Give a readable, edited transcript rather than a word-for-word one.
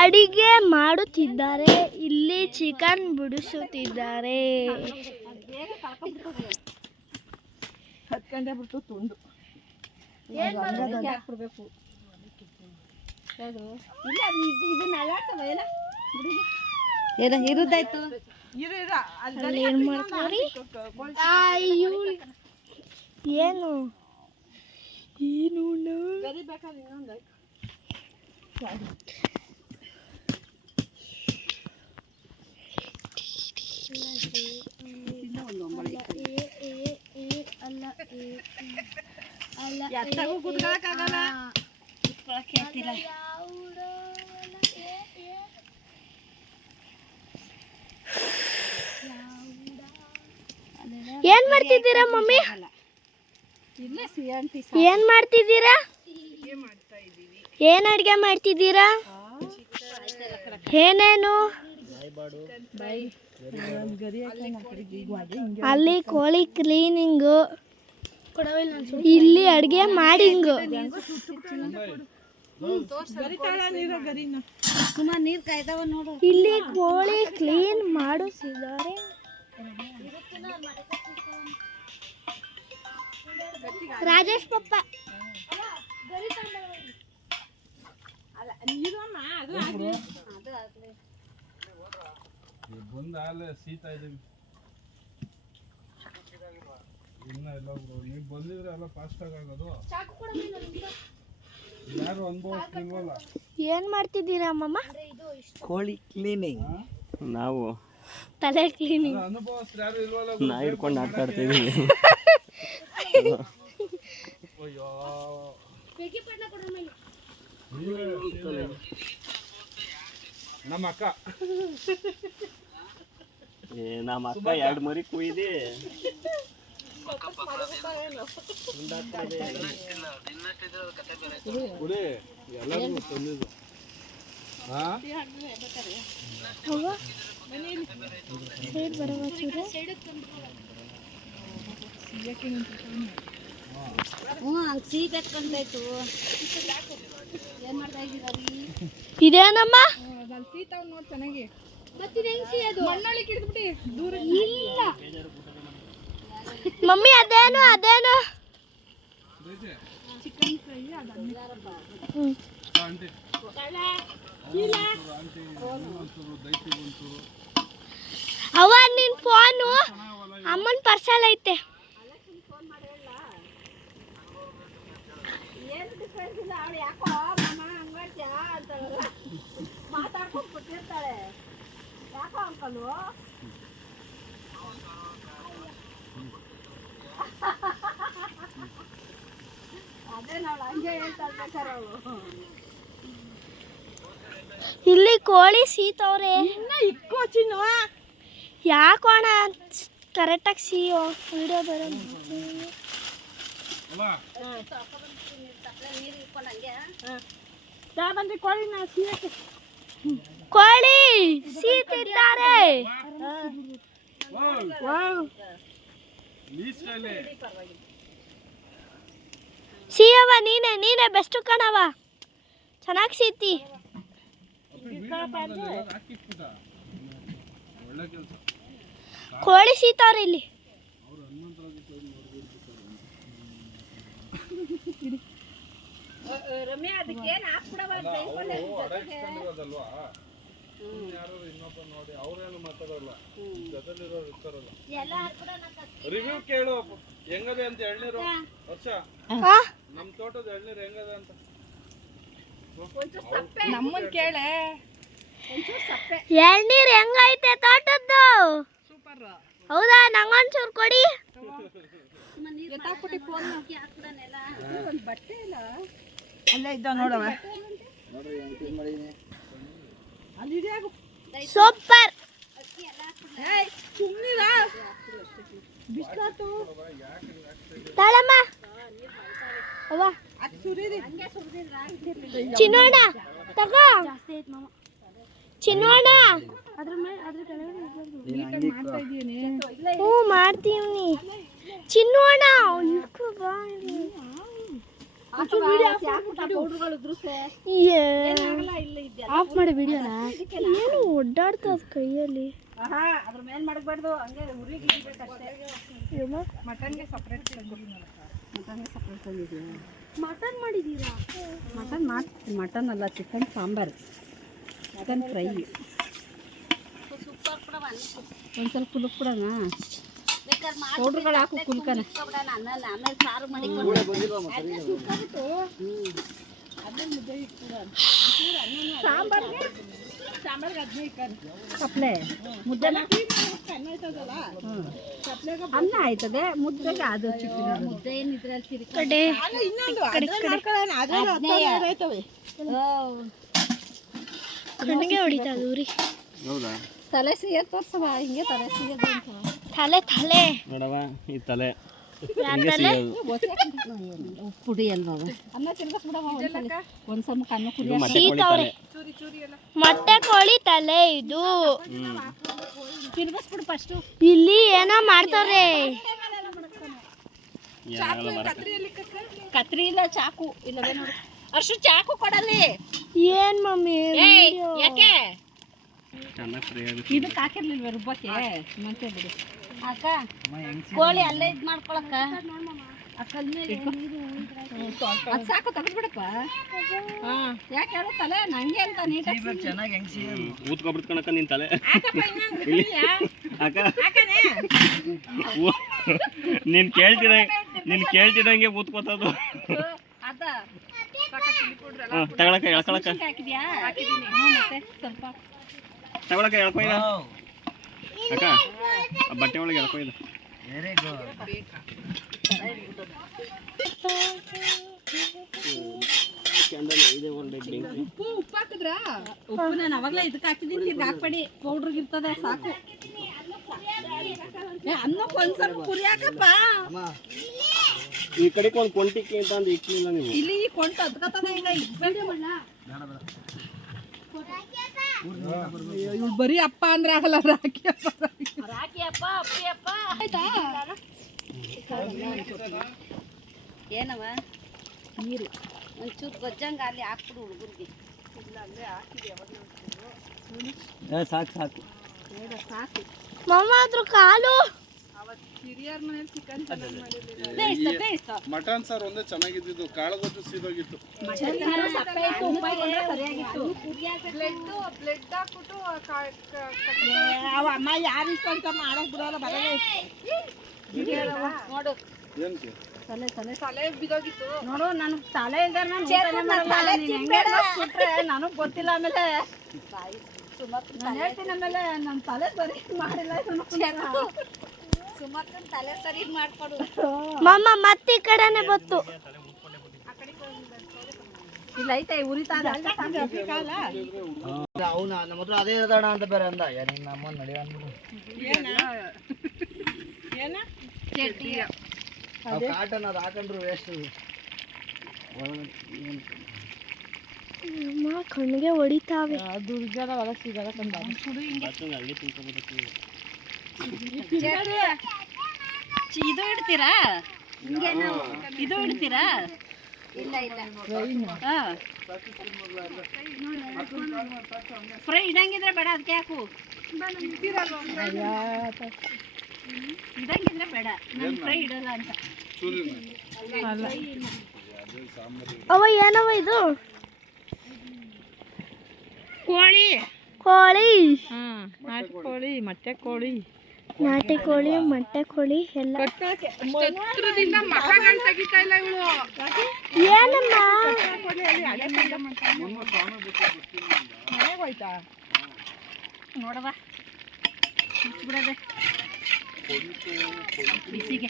ಅಡಿಗೆ ಮಾಡುತ್ತಿದ್ದಾರೆ. ಇಲ್ಲಿ ಚಿಕನ್ ಬಿಡಿಸುತ್ತಿದ್ದಾರೆ. ತುಂಡು ಇರುದಾಯ್ತು. ಏನ್ ಮಾಡ್ತಾರೆ? ಏನು ಏನು ಏನ್ ಮಾಡ್ತಿದ್ದೀರಾ ಮಮ್ಮಿ? ಏನ್ ಮಾಡ್ತಿದ್ದೀರಾ? ಏನ್ ಅಡ್ಗೆ ಮಾಡ್ತಿದ್ದೀರಾ? ಏನೇನು? ಅಲ್ಲಿ ಕೋಳಿ ಕ್ಲೀನಿಂಗು, ಇಲ್ಲಿ ಅಡ್ಗೆ ಮಾಡಿಂಗು. ಇಲ್ಲಿ ಕೋಳಿ ಕ್ಲೀನ್ ಮಾಡಿಸಿದ್ದಾರೆ. ರಾಜೇಶ್ ಪಪ್ಪ ಸೀತಾ ಇದೀವಿ. ಇನ್ನ ಎಲ್ಲ ನೀವು ಬಂದಿದ್ರೆ ಎಲ್ಲ ಫಾಸ್ಟ್ ಆಗೋದು. ಯಾರು ಅನುಭವಿಸ್ತಿಲ್ವಲ್ಲ. ಏನ್ ಮಾಡ್ತಿದ್ದೀರಾ ಅಮ್ಮಮ್ಮ? ಕೋಳಿ ಕ್ಲೀನಿಂಗ್. ನಾವು ತಲೆ ಕ್ಲೀನಿಂಗ್. ಅನುಭವಿಸ್ರು ಯಾರು ಇಲ್ವಲ್ಲ. ನಾ ಹಿಡ್ಕೊಂಡು ಆಟ ಆಡ್ತೀವಿ. ನಮ್ಮ ಅಕ್ಕ ನಮ್ಮ ಅಕ್ಕ 2 ಮರಿ ಕುಯ್ದಿ ಎಲ್ಲರಿಗೂ ತಂದಿದ್ದು. ಇದೇನಮ್ಮ? ಚೆನ್ನಾಗಿ ಮಮ್ಮಿ ಅದೇನು ಅದೇನು? Chicken fry. ಅವ್ವ ನಿನ್ ಫೋನು ಅಮ್ಮನ ಪರ್ಸಲ್ ಐತೆ. ಮಾತಾಡ್ಕೊಂಡು ಕೊಟ್ಟಿರ್ತಾಳೆ. ಯಾಕೋ ಅಂಕಲು ಅದೇ ನಾವು ಹಂಗೆ ಹೇಳ್ತಾ ಇರ್ಬೇಕಾರೆ ಇಲ್ಲಿ ಕೋಳಿ ಸೀತವ್ರೆ. ಇಕ್ಕೋ ಚಿನ್ನು. ಯಾಕೋಣ ಕರೆಕ್ಟಾಗಿ ಸೀಯೋ ವಿಡಿಯೋ ಬರೋದು. ಕೋಳಿ ಸೀತಿದ್ದಾರೆ. ಸೀಯವ ನೀನೇ ಬೆಸ್ಟ್ ಕಣವ. ಚೆನ್ನಾಗಿ ಸೀತಿ. ಕೋಳಿ ಸೀತವ್ರೆ ಇಲ್ಲಿ. ರಿವ್ಯೂ ಕೇಳು ಹೆಂಗದೆ ಅಂತ. ಎಳ್ನೀರು ವರ್ಷ ನಮ್ ತೋಟದ ಎಳ್ನೀರು ಹೆಂಗದೆ ಅಂತ ನಮ್ಮನ್ ಕೇಳೆ. ಎಳ್ನೀರು ಹೆಂಗೈತೆ ತೋಟದ್ದು? ಸೂಪರ್. ಹೌದಾ? ನಂಗೊಂಚೂರು ಕೊಡಿ. ಬಟ್ಟೆ ಇಲ್ಲ ಅಲ್ಲೇ ಇದ್ದ ನೋಡವ. ಸೂಪರ್. ತಾಳಮ್ಮ ಅವ್ವ ಚಿನ್ನೋಣ ತಗೋ. ಚಿನ್ನೋಣ ಹ್ಞೂ ಮಾಡ್ತೀವಿ. ಚಿನ್ನೋಣ ಆಫ್ ಮಾಡಿ ವಿಡಿಯೋನ ಏನು ಒಡ್ಡಾಡ್ತದ ಕೈಯಲ್ಲಿ ಅದ್ರ ಮೇಲೆ ಮಾಡಬಾರ್ದು ಹಂಗೆ ಉರಿಗೆ ಇಡಬೇಕಷ್ಟೇ. ಮಟನ್ಗೆ ಸಪ್ರೇಟ್ ತಂದಿದ್ದೀವಿ. ಮಟನ್ ಮಾಡಿದ್ದೀರಾ? ಮಟನ್ ಅಲ್ಲ, ಚಿಕನ್ ಸಾಂಬಾರು, ಚಿಕನ್ ಫ್ರೈ. ಒಂದು ಸ್ವಲ್ಪ ಕುಲುಕ್ ಬಿಡೋಣ, ಪೌಡ್ರುಗಳು ಹಾಕು ಕುಲ್ಕನ. ಕಪ್ಲೆ ಮುದ್ದೆ ಅನ್ನ ಆಯ್ತದೆ, ಮುದ್ದೆಗೆ ಅದು ಚಿಕನ್ ಮುದ್ದೆ ಏನಿದ್ರಲ್ಲಿ ಕಡೆ ಕಣ್ಣಿಗೆ ಹೊಡಿತಾ ದೂರಿ. ಹೌದಾ? ತಲೆ ಸಿಗೋದು ತೋರ್ಸವ, ಹಿಂಗೆ ತಲೆ ಸಿಗೋದು ಅಂತ. ತಲೆ ತಲೆ ನೋಡವ ಈ ತಲೆ ಯಾರ್ ಹಿಂಗೆ ತಲೆ? ಸಿಗೋದು. ಪುಡಿ ಅಲ್ವಾ ಅನ್ನ ತಿರ್ಗಿಸ್ಬಿಡವ ಒಂದ್ಸಲ ಅನ್ನ ಕುಡಿ. ಇದು ಮೊಟ್ಟೆ ಕೋಳಿ ಶೀತವ್ರೆ. ತಲೆ. ಮೊಟ್ಟೆ ಕೋಳಿ ತಲೆ ಇದು. ತಿರ್ಗಿಸ್ಬಿಡು ಫಸ್ಟು. ಇಲ್ಲಿ ಏನೋ ಮಾಡ್ತಾವ್ರೆ. ಏನಾಗಲ್ಲ ಬರಕ್ಕೆ. ಕತ್ರಿ ಇಲ್ಲ, ಚಾಕು ಇಲ್ಲವೇ ನೋಡು. ಅಷ್ಟು ಚಾಕು ಕೊಡಲ್ಲಿ. ಏನ್ ಮಮ್ಮಿ video? ಯಾಕೆ ಚೆನ್ನಾಗಿ ಫ್ರೈ ಆಗುತ್ತೆ. ಇದಕ್ಕೆ ಹಾಕಿರ್ಲಿಲ್ವ ರುಬ್ಬಕ್ಕೆ? ಮತ್ತೆ ಬಿಡು ಅಕ್ಕ ಕೋಳಿ ಅಲ್ಲೇ ಇದ್ ಮಾಡ್ಕೊಳಕ್ಕ. ಅದು ಸಾಕು, ತೆಗೆದ್ಬಿಡಪ್ಪ. ಯಾಕೆ ಹೇಳು, ತಲೆ ನಂಗೆ ಅಂತ ನೀಟಾಗಿ ಊದ್ಕೊಬಿಡ್ತು ಕಣಕ್ಕ ನಿನ್ ತಲೆ. ಅಕ್ಕ ನೀನ್ ಕೇಳ್ತಿದಂಗೆ ಊದ್ಕೋತದು. ಅದ ತಗೊಳಕ ಎಳ್ಕೊಳಕ ಹಾಕಿದ್ಯಾ? ಮತ್ತೆ ಸ್ವಲ್ಪ ತಗೊಳಕ ಎಳ್ಕೊಯ್ದ ಅಕ್ಕ, ಆ ಬಟ್ಟೆ ಒಳಗೆ ಎಳ್ಕೊಯ್ದ. ಉಪ್ಪು ಹಾಕಿದ್ರಾ? ಉಪ್ಪು ನಾನು ಅವಾಗಲೇ ಇದಕ್ಕೆ ಹಾಕಿದ್ದೀನಿ, ತಿರ್ಗಿ ಹಾಕ್ಬೇಡಿ, ಪೌಡ್ರಿಗೆ ಇರ್ತದೆ ಸಾಕು. ಅನ್ನಕ್ಕೆ ಒಂದ್ಸಲ ಕುರಿ ಹಾಕಪ್ಪ. ಈ ಕಡೆಗೆ ಒಂದು ಕೊಂಟಿಕ್ಕೆ ಅಂತ ಅಂದು ಇಕ್ಲಿಲ್ಲ ನೀವು. ಇಲ್ಲಿ ಕೊಂಟು ಅದ್ಕತದ ಈಗ ಇಕ್ಬೇಕು. ಇವ್ಳು ಬರೀ ಅಪ್ಪ ಅಂದ್ರೆ ಆಗಲ್ಲ, ರಾಕಿ ಅಪ್ಪ. ರಾಕಿ ಅಪ್ಪ ಅಪ್ಪಿ ಅಪ್ಪ ಏನವ ನೀರು ಒಂಚೂರು ಗೊಜ್ಜಂಗ ಅಲ್ಲಿ ಹಾಕ್ಬಿಡು ಹುಡುಗರಿಗೆ. ಸಾಕು ಸಾಕು. ಸಾಕು. ಮಮ್ಮ ಅದ್ರ ಕಾಲು ಹಿರಿಯರ ಮನೇಲಿ ಚಿಕನ್ ಮಟನ್ ಸಾರು ಒಂದೇ ಚೆನ್ನಾಗಿದ್ದು, ಕಾಳುಗೊಜ್ಜು ಸೀದೋಗಿತ್ತು. ಅಮ್ಮ ಯಾರು ಇಷ್ಟ ಅಂತ ಮಾಡಕ್ ಬಿಡೋಲ್ಲ, ಬರಲ್ಲ. ನೋಡು ಏನಕ್ಕೆ ತಲೆ ಬಿದ್ದೋಗಿತ್ತು ನೋಡು. ನನಗೆ ತಲೆ ಇಲ್ದಾರ ನನಗೆ ಗೊತ್ತಿಲ್ಲ. ಆಮೇಲೆ ನಾನು ಹೇಳ್ತೀನಿ, ಆಮೇಲೆ ನನ್ನ ತಲೆ ಸರಿ ಮಾಡಿಲ್ಲ. ಸುಮಕ್ಕನ ತಲೆ ಸರಿ ಮಾಡ್ಕೊಡು. ಮಮ್ಮ ಮತ್ತೆ ಈ ಕಡೆನೆ ಬತ್ತು. ಇಲ್ಲ ಐತೆ ಉರಿತಾ ಅವನ ನಮ್ಮ ಹತ್ರ ಅದೇ ಇರೋದಣ ಅಂತ ಬೇರೆ ಅಂದ. ನಿನ್ನ ಅಮ್ಮ ನಡೆಯ ಕಾಟನ್ ಅದು ಹಾಕೊಂಡ್ರು ವೇಸ್ಟ್. ಅಮ್ಮ ಕಣ್ಣಿಗೆ ಹೊಡಿತಾವೆ. ದುರ್ಜನ ಹೊಲ ಸಿಗಲ್ಲ ತಂದ ಹಂಗೆ ತಿನ್ಕೊಬೋದಕ್ಕೆ. ಇದು ಇಡ್ತೀರಾ? ಇದು ಇಡ್ತೀರಾ? ಇಲ್ಲ ಇಲ್ಲ ಫ್ರೈ ಇಡಂಗಿದ್ರೆ ಬೇಡ, ಅದಕ್ಕೆ ಹಾಕು. ಇಡಂಗಿದ್ರೆ ಬೇಡ, ನಾನು ಫ್ರೈ ಇಡಲ್ಲ ಅಂತ. ಅವ ಏನವ ಇದು? ಕೋಳಿ ಕೋಳಿ. ನಾಟಿ ಕೋಳಿ, ಮೊಟ್ಟೆ ಕೋಳಿ, ನಾಟಿ ಕೋಳಿ, ಮೊಟ್ಟೆ ಕೋಳಿ ಎಲ್ಲ. ಏನಮ್ಮ ನೋಡವಾ ಬಿಡದೆ ಬಿಸಿಗೆ.